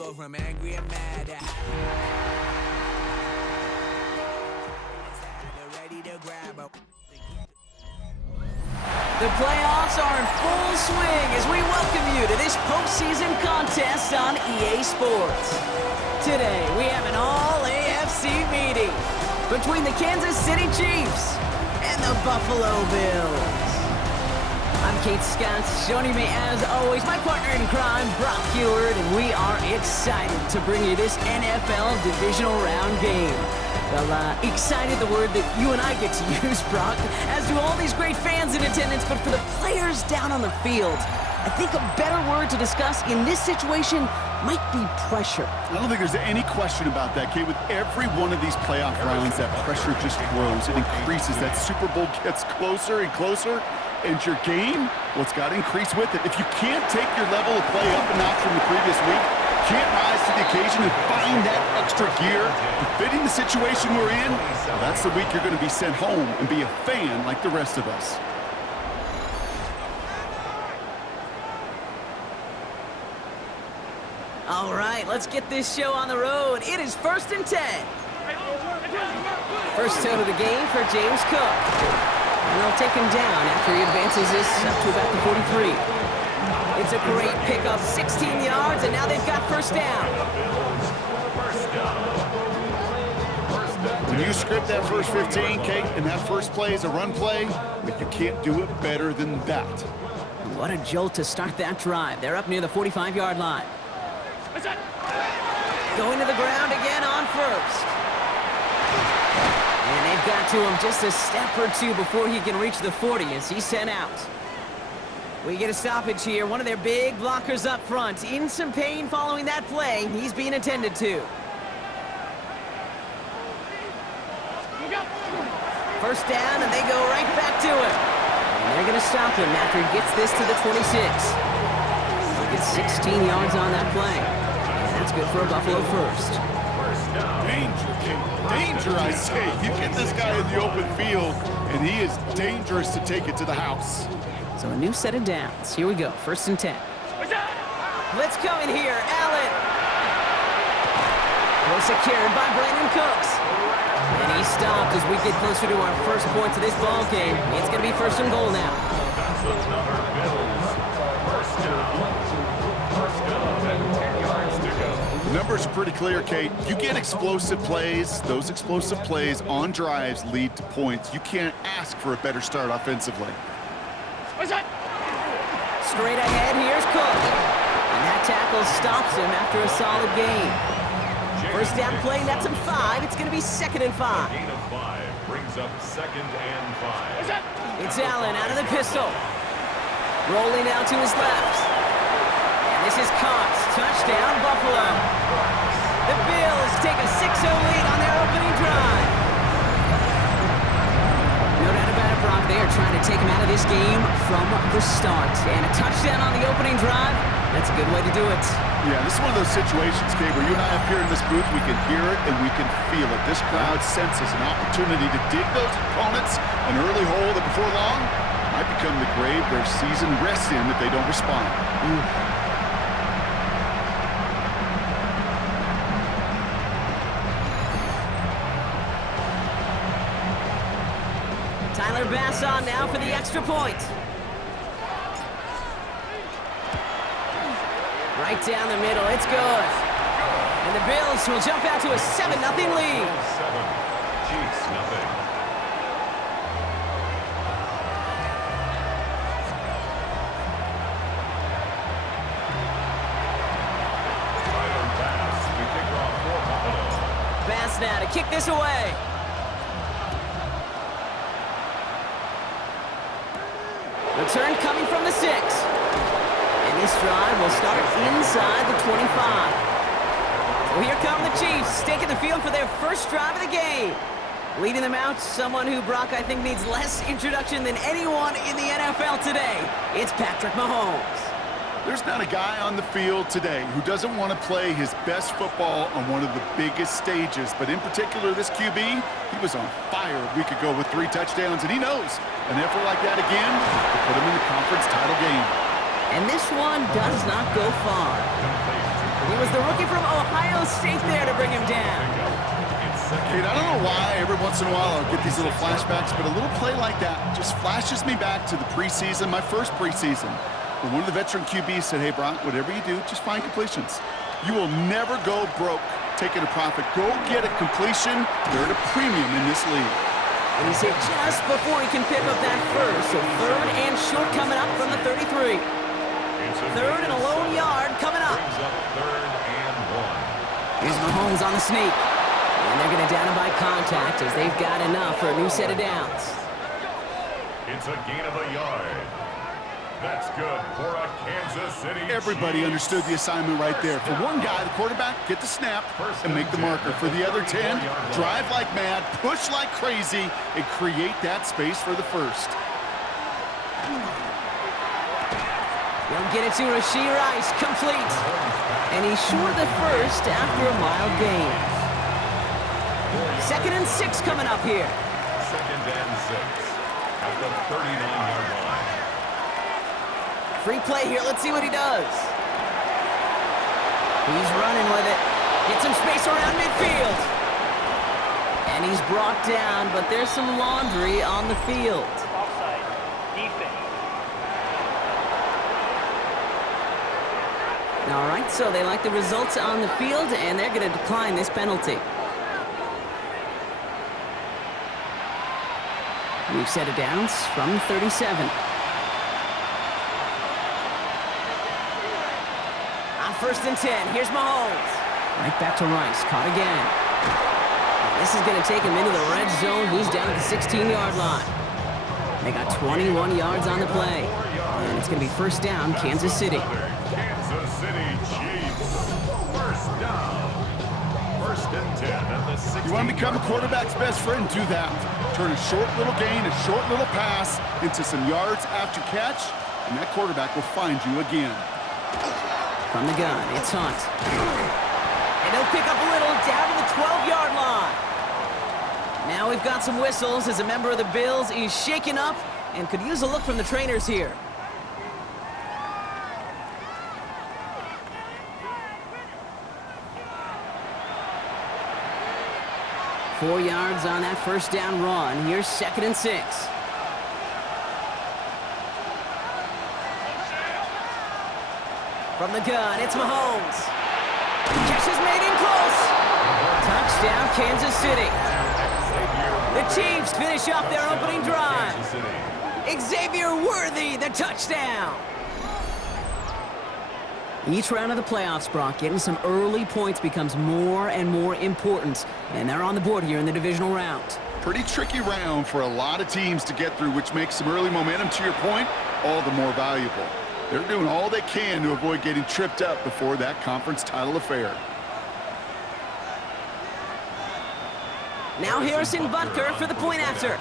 go from angry and mad to ready to grab a... The playoffs are in full swing as we welcome you to this postseason contest on EA Sports. Today, we have an all-AFC meeting between the Kansas City Chiefs and the Buffalo Bills. I'm Kate Scott, joining me as always, my partner in crime, Brock Heward, and we are excited to bring you this NFL divisional round game. Well, excited, the word that you and I get to use, Brock, as do all these great fans in attendance, but for the players down on the field, I think a better word to discuss in this situation might be pressure. I don't think there's any question about that, Kate. With every one of these playoff rounds, that pressure just grows. It increases. That Super Bowl gets closer and closer. And your game, well, it's got to increase with it. If you can't take your level of play up a notch from the previous week, can't rise to the occasion and find that extra gear fitting the situation we're in, well, that's the week you're going to be sent home and be a fan like the rest of us. All right, let's get this show on the road. It is 1st and 10. First toe to the game for James Cook. And they'll take him down after he advances this up to about the 43. It's a great pickup, 16 yards, and now they've got first down. When you script that first 15, Kate, and that first play is a run play, but you can't do it better than that. What a jolt to start that drive. They're up near the 45-yard line. Going to the ground again on first. And they've got to him just a step or two before he can reach the 40 as he's sent out. We get a stoppage here. One of their big blockers up front. In some pain following that play. He's being attended to. First down, and they go right back to him. And they're going to stop him after he gets this to the 26. He gets 16 yards on that play. And that's good for a Buffalo first. Danger, Kate. Danger, I say. You get this guy in the open field, and he is dangerous to take it to the house. So a new set of downs. Here we go. 1st and 10. Blitz coming here. Allen. Well secured by Brandon Cooks. And he stopped as we get closer to our first points of this ball game. It's going to be 1st and goal now. The numbers are pretty clear, Kate. You get explosive plays. Those explosive plays on drives lead to points. You can't ask for a better start offensively. Straight ahead, here's Cook. And that tackle stops him after a solid gain. First down play, that's him 5. It's going to be 2nd and 5. Gain of 5 brings up 2nd and 5. It's Allen out of the pistol. Rolling out to his left. And this is caught. Touchdown, Buffalo. The Bills take a 6-0 lead on their opening drive. No doubt about it, Brock. They are trying to take him out of this game from the start. And a touchdown on the opening drive, that's a good way to do it. Yeah, this is one of those situations, Kate, where you and I up here in this booth, we can hear it and we can feel it. This crowd senses an opportunity to dig those opponents an early hole that before long might become the grave their season rests in if they don't respond. Tyler Bass on now for the extra point. Right down the middle, it's good. And the Bills will jump out to a 7-0 lead. 7, Chiefs nothing. Tyler Bass, the kickoff for Buffalo. Bass now to kick this away. Return coming from the 6. And this drive will start inside the 25. So here come the Chiefs, taking the field for their first drive of the game. Leading them out, someone who, Brock, I think needs less introduction than anyone in the NFL today. It's Patrick Mahomes. There's not a guy on the field today who doesn't want to play his best football on one of the biggest stages. But in particular, this QB, he was on fire a week ago with 3 touchdowns, and he knows an effort like that again will put him in the conference title game. And this one does not go far. He was the rookie from Ohio State there to bring him down. Kate, I don't know why every once in a while I'll get these little flashbacks, but a little play like that just flashes me back to the preseason, my first preseason, when one of the veteran QBs said, hey, Brock, whatever you do, just find completions. You will never go broke taking a profit. Go get a completion. They're at a premium in this league. And he's hit just before he can pick up that first. So third and short coming up from the 33. Third and a lone yard coming up. Here's Mahomes on the sneak. And they're going to down him by contact as they've got enough for a new set of downs. It's a gain of a yard. That's good for a Kansas City. Everybody understood the assignment right there. For one guy, the quarterback, get the snap and make the marker. For the other 10, drive like mad, push like crazy, and create that space for the first. They'll get it to Rashee Rice, complete. And he's short of the first after a mild gain. 2nd and 6 coming up here. 2nd and 6 at the 39-yard line. Free play here. Let's see what he does. He's running with it. Get some space around midfield. And he's brought down, but there's some laundry on the field. Offside. Defense. All right, so they like the results on the field, and they're going to decline this penalty. We've set it downs from 37. On 1st and 10, here's Mahomes. Right back to Rice, caught again. This is going to take him into the red zone. He's down at the 16-yard line. They got 21 yards on the play. And it's going to be 1st down, Kansas City. Kansas City Chiefs. 1st down. 1st and 10 at the 16. You want to become a quarterback's best friend? Do that. Turn a short little gain, a short little pass into some yards after catch, and that quarterback will find you again. From the gun, it's Hunt. And he'll pick up a little down to the 12-yard line. Now we've got some whistles as a member of the Bills is shaken up and could use a look from the trainers here. Four yards on that 1st down run. Here's 2nd and 6. From the gun, it's Mahomes. Catch is made in close. Touchdown, Kansas City. The Chiefs finish off their opening drive. Xavier Worthy, the touchdown. Each round of the playoffs, Brock, getting some early points becomes more and more important. And they're on the board here in the divisional round. Pretty tricky round for a lot of teams to get through, which makes some early momentum, to your point, all the more valuable. They're doing all they can to avoid getting tripped up before that conference title affair. Now Harrison Butker for the point after.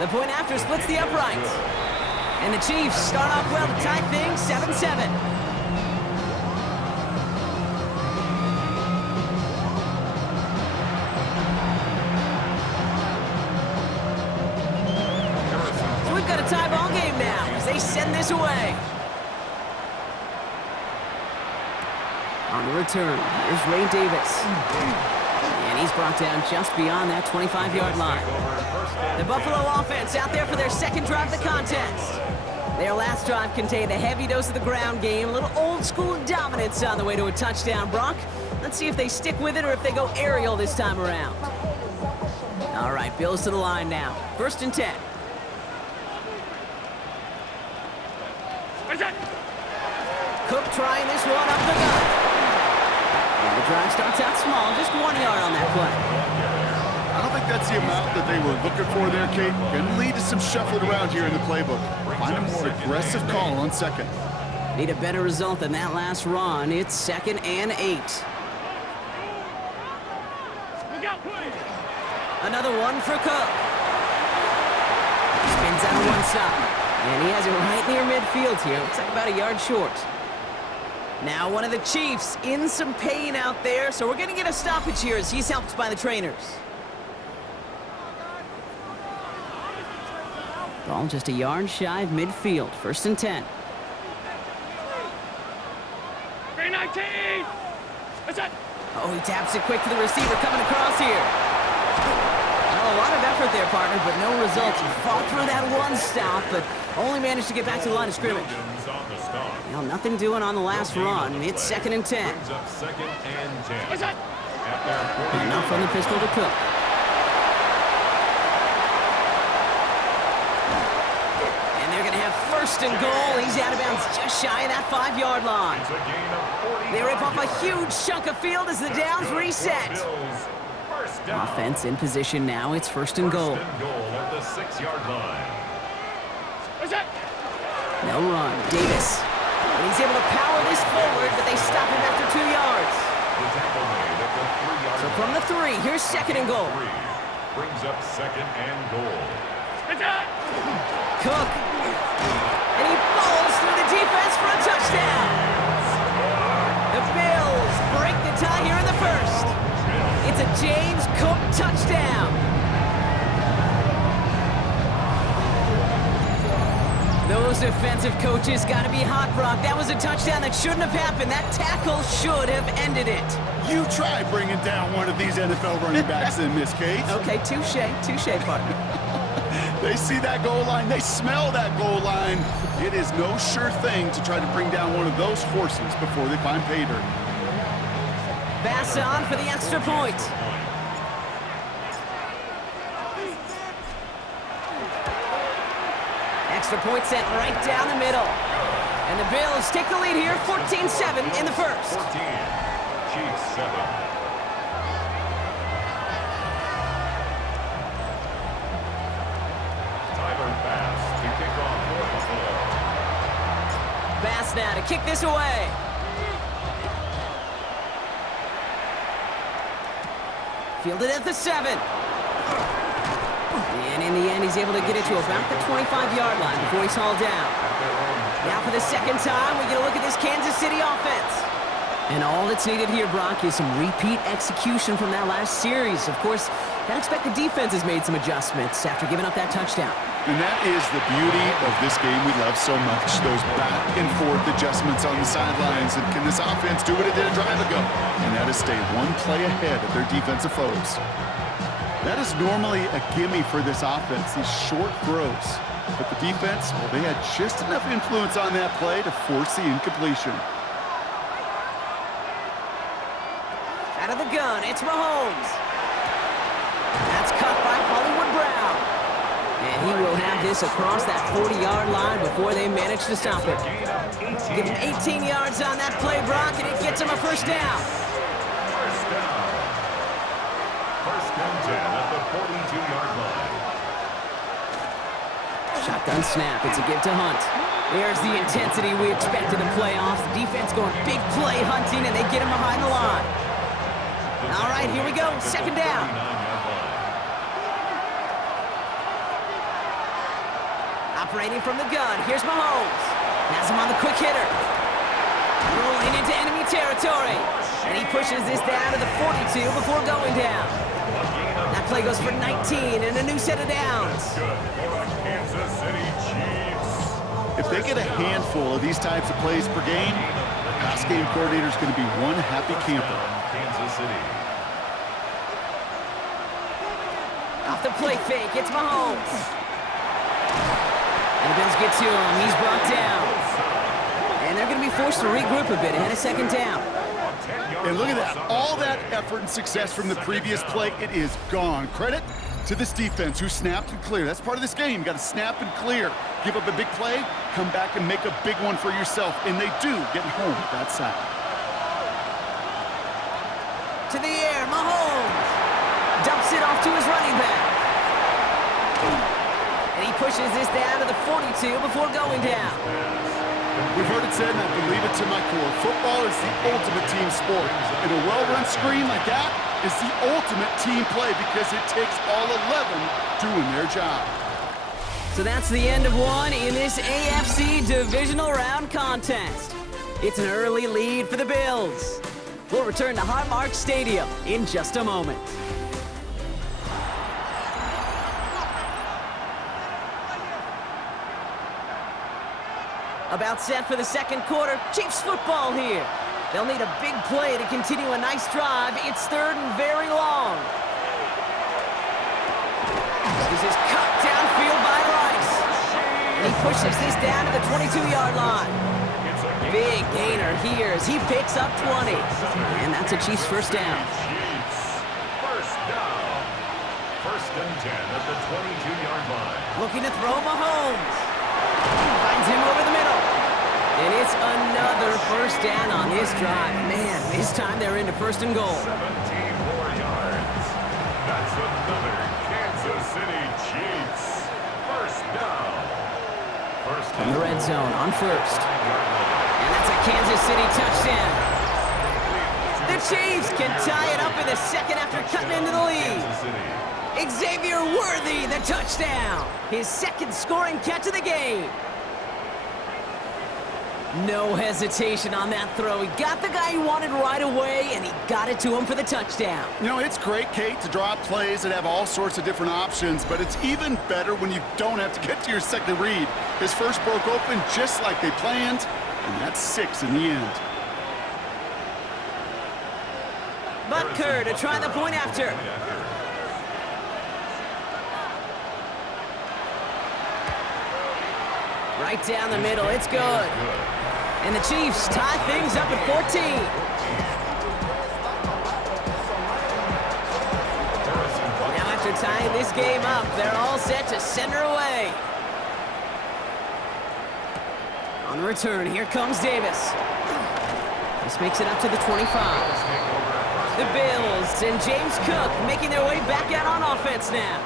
The point after splits the uprights. And the Chiefs start off well to tie things 7-7. So we've got a tie ball game now as they send this away. On the return, here's Ray Davis. And he's brought down just beyond that 25-yard line. The Buffalo offense out there for their 2nd drive of the contest. Their last drive contained a heavy dose of the ground game, a little old-school dominance on the way to a touchdown. Brock, let's see if they stick with it or if they go aerial this time around. All right, Bills to the line now. 1st and 10. Cook trying this one up the gut. And the drive starts out small, just 1 yard on that play. I don't think that's the amount that they were looking for there, Kate. Going to lead to some shuffling around here in the playbook. Find a more aggressive call on 2nd. Need a better result than that last run. It's 2nd and 8. Another one for Cook. Spins out of one side. And he has it right near midfield here. Looks like about a yard short. Now one of the Chiefs in some pain out there, so we're going to get a stoppage here as he's helped by the trainers. Ball just a yard shy of midfield. 1st and 10. 319! What's that? Oh, he taps it quick to the receiver coming across here. Well, a lot of effort there, partner, but no results. He fought through that one stop, but only managed to get back to the line of scrimmage. Well, nothing doing on the last run. It's 2nd and 10. Brings up 2nd and 10. What's that? Enough from the pistol to Cook. And they're going to have 1st and goal. He's out of bounds just shy of that 5-yard line. It's a gain of 40 They rip off a yards. huge chunk of field as the downs reset. Bills. First down. Offense in position now. It's 1st and goal. 1st and goal at the 6-yard line. What's that? No run. Davis. And he's able to power this forward, but they stop him after 2 yards. The tackle made at the 3-yard So line. from the 3, here's 2nd and goal. 3 brings up 2nd and goal. What's that? Cook. And he falls through the defense for a touchdown. The Bills break the tie here in the 1st. It's a James Cook touchdown. Those defensive coaches got to be hot, Brock. That was a touchdown that shouldn't have happened. That tackle should have ended it. You try bringing down one of these NFL running backs in, Miss Kate. Okay, touche, partner. They see that goal line. They smell that goal line. It is no sure thing to try to bring down one of those horses before they find pay dirt. Bass on for the extra point. Extra point sent right down the middle. And the Bills take the lead here, 14-7 in the 1st. 14. Chiefs 7. Tyler Bass to kick off for Buffalo. Bass now to kick this away. Fielded at the 7. And in the end, he's able to get it to about the 25-yard line before he's hauled down. Now for the 2nd time, we get a look at this Kansas City offense. And all that's needed here, Brock, is some repeat execution from that last series. Of course, I expect the defense has made some adjustments after giving up that touchdown. And that is the beauty of this game we love so much, those back and forth adjustments on the sidelines. And can this offense do what it did a drive ago? And that is stay one play ahead of their defensive foes. That is normally a gimme for this offense, these short throws. But the defense, well, they had just enough influence on that play to force the incompletion. Out of the gun, it's Mahomes. That's caught by Hollywood Brown. And he will have this across that 40-yard line before they manage to stop it. Give him 18 yards on that play, Brock, and it gets him a 1st down. First down. 1st and 10 at the 42-yard line. Shotgun snap, it's a give to Hunt. There's the intensity we expected in playoffs. The defense going big play hunting, and they get him behind the line. All right, here we go, 2nd down. Operating from the gun, here's Mahomes. Has him on the quick hitter. Rolling into enemy territory. And he pushes this down to the 42 before going down. That play goes for 19 and a new set of downs. Good for the Kansas City Chiefs. If they get a handful of these types of plays per game, the pass game coordinator is going to be one happy camper. Kansas City. Off the play fake, it's Mahomes. And the Bills get to him, he's brought down. And they're going to be forced to regroup a bit ahead of 2nd down. And look at that, all that effort and success from the previous play, it is gone. Credit to this defense who snapped and cleared. That's part of this game. You got to snap and clear. Give up a big play, come back and make a big one for yourself. And they do, getting home with that sack. To the air, Mahomes. Dumps it off to his running back. And he pushes this down to the 42 before going down. We've heard it said, and I believe it to my core, football is the ultimate team sport. And a well-run screen like that is the ultimate team play because it takes all 11 doing their job. So that's the end of one in this AFC Divisional Round contest. It's an early lead for the Bills. We'll return to Highmark Stadium in just a moment. About set for the second quarter. Chiefs football here. They'll need a big play to continue a nice drive. It's third and very long. This is cut downfield by Rice. And he pushes this down to the 22-yard line. Big gainer here as he picks up 20. And that's a Chiefs first down. First down. First and 10 at the 22-yard line. Looking to throw Mahomes. Finds him over the middle. And it's another first down on this drive. Man, this time they're into first and goal. 17 more yards. That's another Kansas City Chiefs. First down. First From the red zone on first. And that's a Kansas City touchdown. The Chiefs can tie it up in the second after cutting into the lead. Xavier Worthy, the touchdown. His second scoring catch of the game. No hesitation on that throw. He got the guy he wanted right away, and he got it to him for the touchdown. You know, it's great, Kate, to draw up plays that have all sorts of different options, but it's even better when you don't have to get to your second read. His first broke open just like they planned, and that's 6 in the end. Butker to try the point after. Right down the middle, it's good. And the Chiefs tie things up at 14. Now after tying this game up, they're all set to send her away. On the return, here comes Davis. This makes it up to the 25. The Bills and James Cook making their way back out on offense now.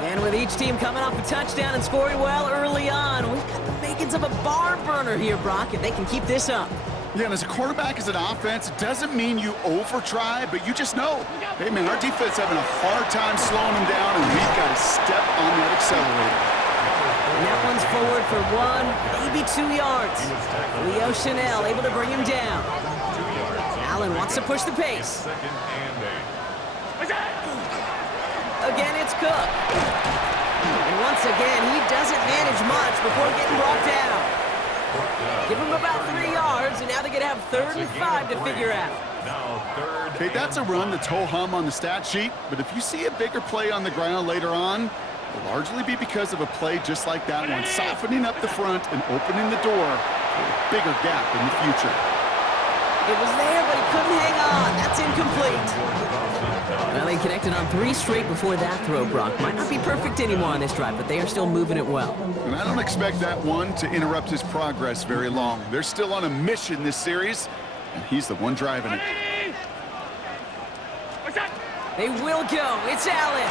And with each team coming off a touchdown and scoring well early on, we've got the makings of a barn burner here, Brock, if they can keep this up. Yeah, and as a quarterback, as an offense, it doesn't mean you over-try, but you just know, hey, man, our defense having a hard time slowing them down, and we've got to step on that accelerator. And that one's forward for 1, maybe 2 yards. Leo Chanel able to bring him down. Allen wants to push the pace. Again, it's Cook. And once again, he doesn't manage much before getting brought down. Give him about 3 yards, and now they're going to have 3rd and 5 to figure out. Okay, that's a run that's ho-hum on the stat sheet, but if you see a bigger play on the ground later on, it'll largely be because of a play just like that one, softening up the front and opening the door for a bigger gap in the future. It was there, but he couldn't hang on. That's incomplete. Well, they connected on 3 straight before that throw, Brock. Might not be perfect anymore on this drive, but they are still moving it well. And I don't expect that one to interrupt his progress very long. They're still on a mission this series, and he's the one driving it. They will go. It's Allen.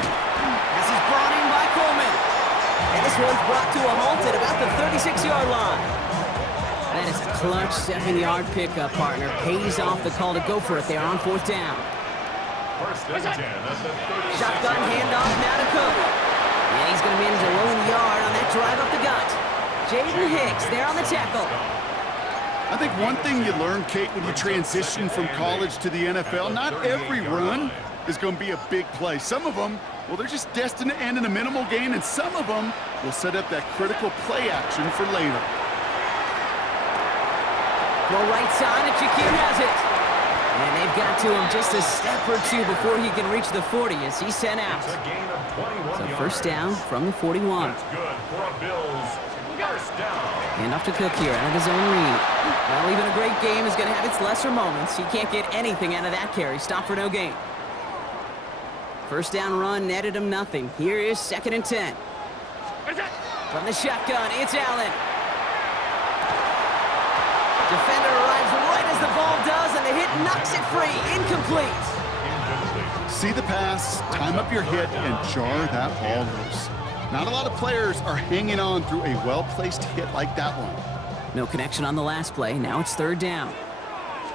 This is brought in by Coleman. And this one's brought to a halt at about the 36-yard line. That is a clutch 7-yard pickup, partner. Pays off the call to go for it there on 4th down. Shotgun handoff now to Cook. And he's going to manage a lone yard on that drive up the gut. Jaden Hicks there on the tackle. I think one thing you learn, Kate, when you transition from college to the NFL, not every run is going to be a big play. Some of them, well, they're just destined to end in a minimal gain, and some of them will set up that critical play action for later. Well, right side, and Shakir has it. And they've got to him just a step or 2 before he can reach the 40 as he's sent out. So first down from the 41. That's good for a Bills. First down. Hand off to Cook here out of his own read. Well, even a great game is going to have its lesser moments. He can't get anything out of that carry. Stop for no gain. First down run netted him nothing. Here is 2nd and 10. From the shotgun, it's Allen. Defender arrives right as the ball does, and the hit knocks it free. Incomplete. See the pass, time up your hit, and jar that ball loose. Not a lot of players are hanging on through a well-placed hit like that one. No connection on the last play. Now it's 3rd down.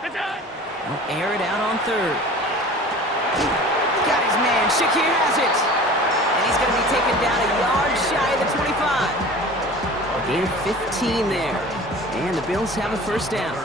They'll air it out on 3rd. Got his man. Shakir has it. And he's going to be taken down a yard shy of the 25. A gain of 15 there. And the Bills have a first down.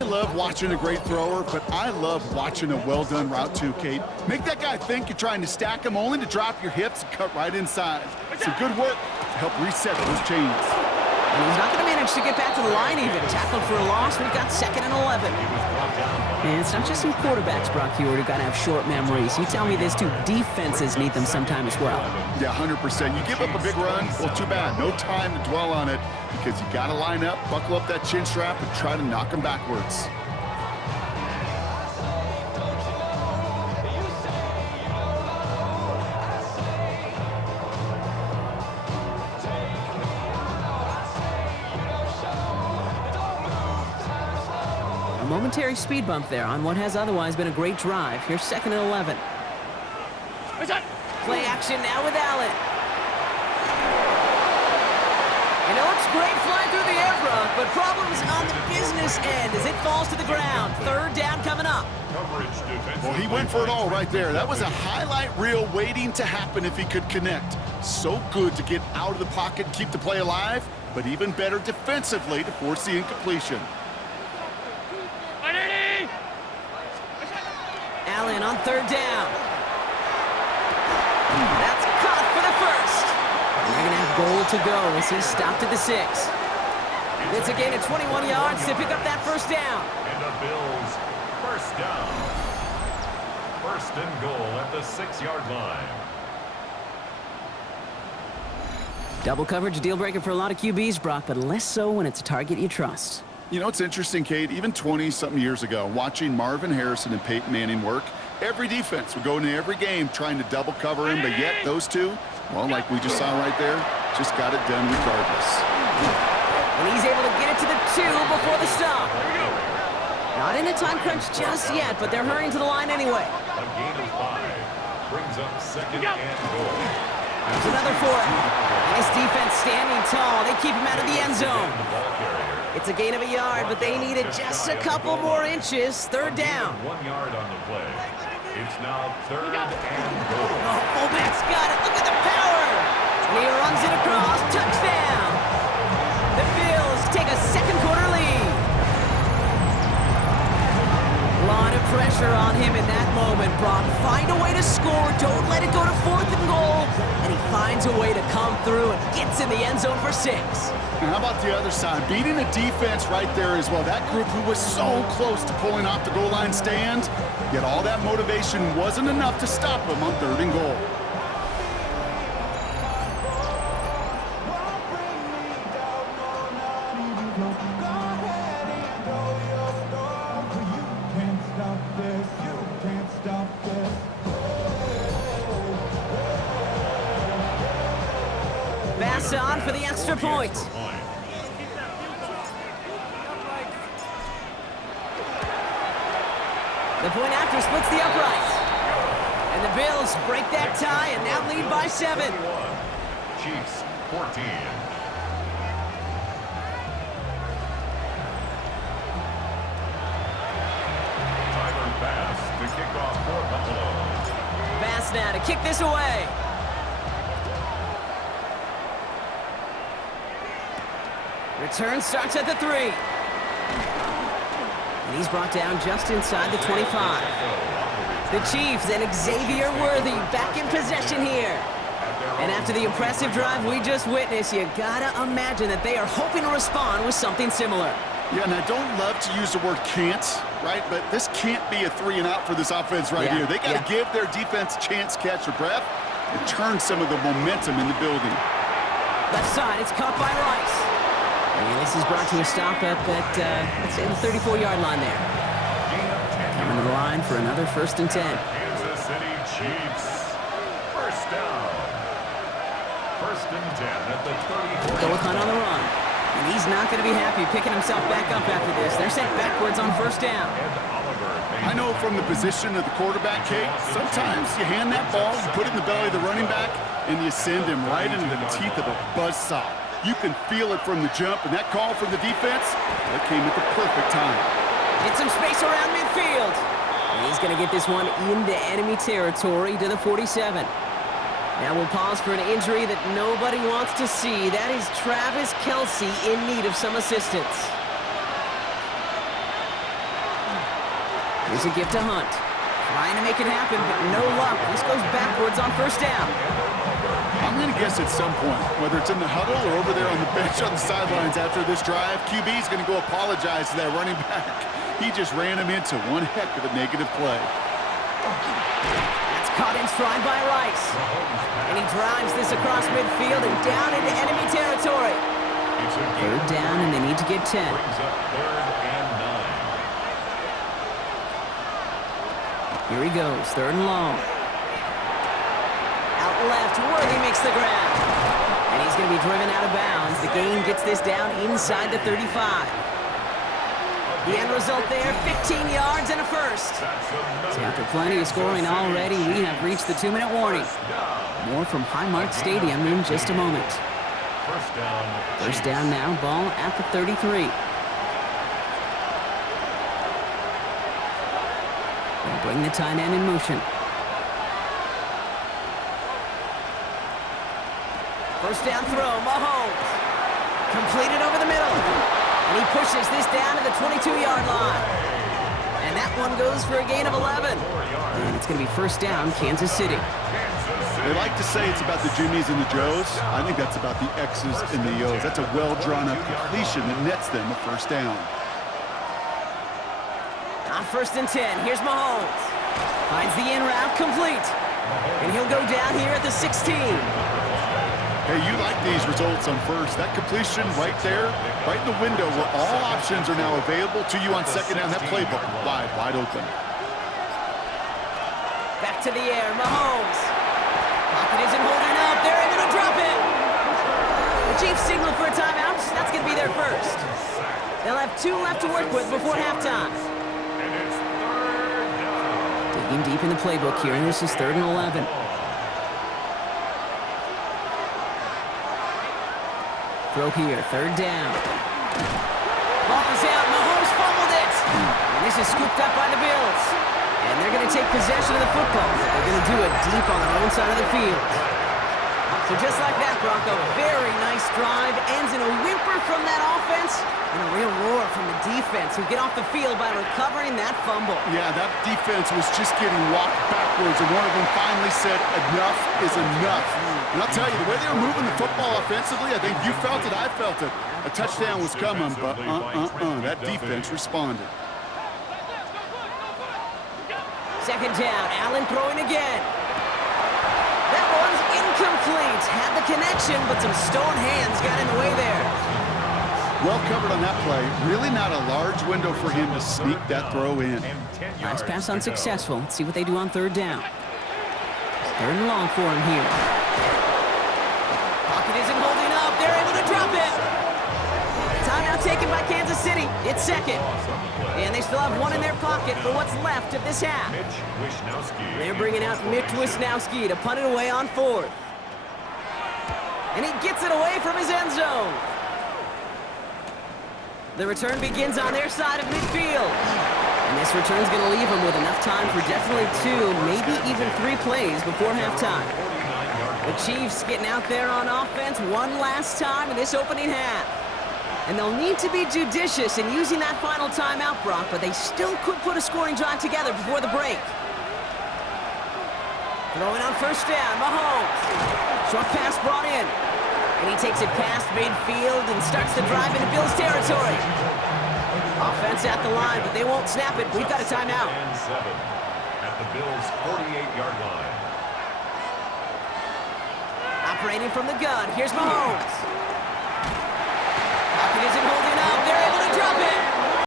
I love watching a great thrower, but I love watching a well-done route too, Kate. Make that guy think you're trying to stack him only to drop your hips and cut right inside. Some good work to help reset those chains. And he's not going to manage to get back to the line even. Tackled for a loss. We've got 2nd and 11. And it's not just some quarterbacks, Brock Hewitt, who got to have short memories. You tell me this too, defenses need them sometime as well. Yeah, 100%. You give up a big run, well, too bad. No time to dwell on it because you got to line up, buckle up that chin strap, and try to knock him backwards. Momentary speed bump there on what has otherwise been a great drive. Here's 2nd and 11. Play action now with Allen. You know, it's great flying through the air, Brock, but problems on the business end as it falls to the ground. 3rd down coming up. Well, he went for it all right there. That was a highlight reel waiting to happen if he could connect. So good to get out of the pocket and keep the play alive, but even better defensively to force the incompletion. Allen on 3rd down. That's caught for the 1st. And they're going to have goal to go as he stopped at the 6. It's a gain of 21 yards to pick up that 1st down. And the Bills, 1st down. 1st and goal at the 6-yard line. Double coverage, deal breaker for a lot of QBs, Brock, but less so when it's a target you trust. You know, it's interesting, Kate, even 20-something years ago, watching Marvin Harrison and Peyton Manning work, every defense would go into every game trying to double cover him, but yet those two, well, like we just saw right there, just got it done regardless. And he's able to get it to the 2 before the stop. Not in a time crunch just yet, but they're hurrying to the line anyway. A gain of 5 brings up 2nd and goal. There's another for it. Nice defense standing tall. They keep him out of the end zone. It's a gain of a yard, but they needed just a couple more inches. 3rd down. 1 yard on the play. It's now 3rd and goal. Oh, fullback's got it. Look at the power. And he runs it across. Touchdown. The Bills take a 2nd quarter lead. A lot of pressure on him in that moment, Brock. Find a way to score. Don't let it go to 4th and goal. And he finds a way to come through and gets in the end zone for 6. And how about the other side? Beating a defense right there as well. That group who was so close to pulling off the goal line stand, yet all that motivation wasn't enough to stop him on 3rd and goal. Pass on for the extra point. The point after splits the upright. And the Bills break that tie and now lead by 7. Chiefs 14. Tyler Bass to kick off for Buffalo. Bass now to kick this away. Return starts at the 3. And he's brought down just inside the 25. The Chiefs and Xavier Worthy back in possession here. And after the impressive drive we just witnessed, you gotta imagine that they are hoping to respond with something similar. Yeah, and I don't love to use the word can't, right? But this can't be a 3 and out for this offense right here. They got to give their defense a chance to catch their breath and turn some of the momentum in the building. Left side, it's caught by Rice. And this is brought to a stop up at, let's say, the 34-yard line there. Coming to the line for another 1st and 10. Kansas City Chiefs. 1st down. 1st and 10 at the 34. Go with Hunt on the run. And he's not going to be happy picking himself back up after this. They're sent backwards on 1st down. I know from the position of the quarterback, Kate, sometimes you hand that ball, you put it in the belly of the running back, and you send him right into the teeth of a buzzsaw. You can feel it from the jump, and that call from the defense, that came at the perfect time. Get some space around midfield. And he's going to get this one into enemy territory to the 47. Now we'll pause for an injury that nobody wants to see. That is Travis Kelce in need of some assistance. Here's a gift to Hunt. Trying to make it happen, but no luck. This goes backwards on first down. I'm going to guess at some point, whether it's in the huddle or over there on the bench on the sidelines after this drive, QB is going to go apologize to that running back. He just ran him into one heck of a negative play. That's caught in stride by Rice. And he drives this across midfield and down into enemy territory. Third down, and they need to get 10. Here he goes, third and long. Out left, Worthy makes the grab. And he's going to be driven out of bounds. The gain gets this down inside the 35. The end result there, 15 yards and a first. So after plenty of scoring already, we have reached the 2-minute warning. More from Highmark Stadium in just a moment. First down now, ball at the 33. They'll bring the tight end in motion. First down throw, Mahomes. Completed over the middle. And he pushes this down to the 22-yard line. And that one goes for a gain of 11. And it's going to be first down, Kansas City. They like to say it's about the Jimmies and the Joes. I think that's about the X's and the O's. That's a well-drawn-up completion that nets them a first down. On first and 10, here's Mahomes. Finds the in route complete. And he'll go down here at the 16. Hey, you like these results on first. That completion right there, right in the window where all options are now available to you on second down. That playbook wide open. Back to the air, Mahomes. Pocket isn't holding up. They're able to drop it. The Chiefs signal for a timeout. That's going to be their first. They'll have 2 left to work with before halftime. Digging deep in the playbook here, and this is 3rd and 11. Throw here, 3rd down. Ball is out, Mahomes fumbled it. And this is scooped up by the Bills. And they're going to take possession of the football. They're going to do it deep on their own side of the field. So just like that, Bronco, very nice drive. Ends in a whimper from that offense and a real roar from the defense who get off the field by recovering that fumble. Yeah, that defense was just getting walked backwards, and one of them finally said, enough is enough. And I'll tell you, the way they were moving the football offensively, I think you felt it, I felt it. A touchdown was coming, but that defense responded. Second down, Allen throwing again. That one's incomplete. Had the connection, but some stone hands got in the way there. Well covered on that play. Really not a large window for him to sneak that throw in. Nice pass unsuccessful. Let's see what they do on 3rd down. 3rd and long for him here. Pocket isn't holding up. They're able to drop it. Timeout taken by Kansas City. It's 2nd. And they still have 1 in their pocket for what's left of this half. They're bringing out Mitch Wisnowski to punt it away on 4th. And he gets it away from his end zone. The return begins on their side of midfield. And this return's going to leave them with enough time for definitely 2, maybe even 3 plays before halftime. The Chiefs getting out there on offense one last time in this opening half. And they'll need to be judicious in using that final timeout, Brock, but they still could put a scoring drive together before the break. Throwing on first down, Mahomes. Short pass brought in. And he takes it past midfield and starts the drive into Bills territory. Offense at the line, but they won't snap it. We've got a timeout. At the Bills' 48-yard line. Operating from the gun, here's Mahomes. Pocket isn't holding up. They're able to drop it.